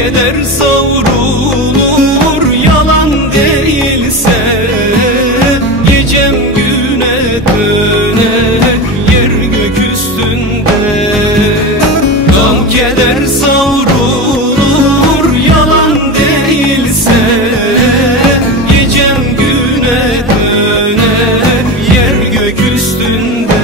keder savrulur yalan değilse, gecem güne döner yer gök üstünde. Gam keder savrulur yalan değilse, gecem güne döner yer gök üstünde.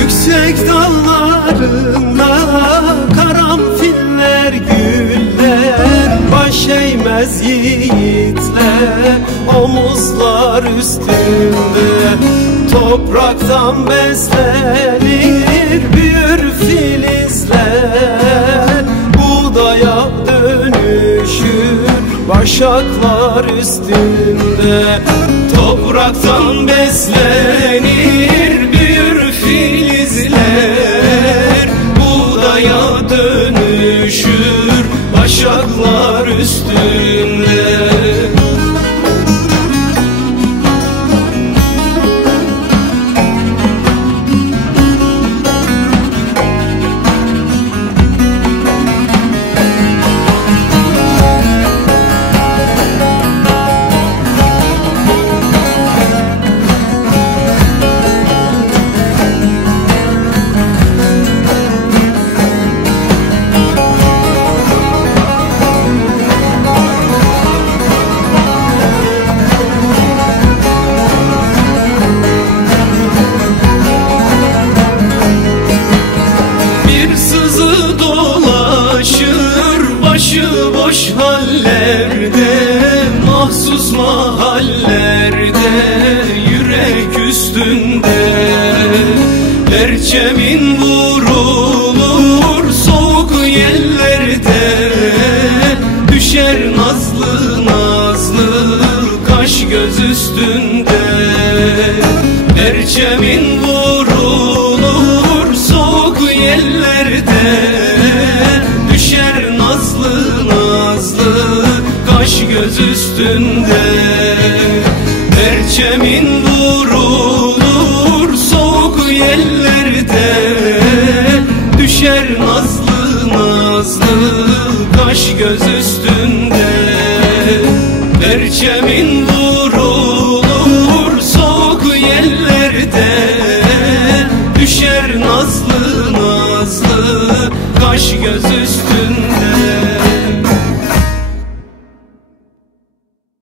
Yüksek dağlarında karanfiller güller, baş eğmez yiğitler omuzlar üstünde. Topraktan beslenir büyür filizler, buğdaya dönüşür başaklar üstünde. Topraktan beslenir büyür filizler, buğdaya dönüşür başaklar üstünde. Başıboş hallerde, mahsus mahallerde, yürek üstünde. Perçemin vurulur soğuk yerlerde, düşer nazlı nazlı kaş göz üstünde. Perçemin vurulur soğuk yerlerde, düşer nazlı nazlı kaş göz üstünde. Perçemin vurulur soğuk yerlerde, düşer nazlı nazlı kaş göz üstünde. Perçemin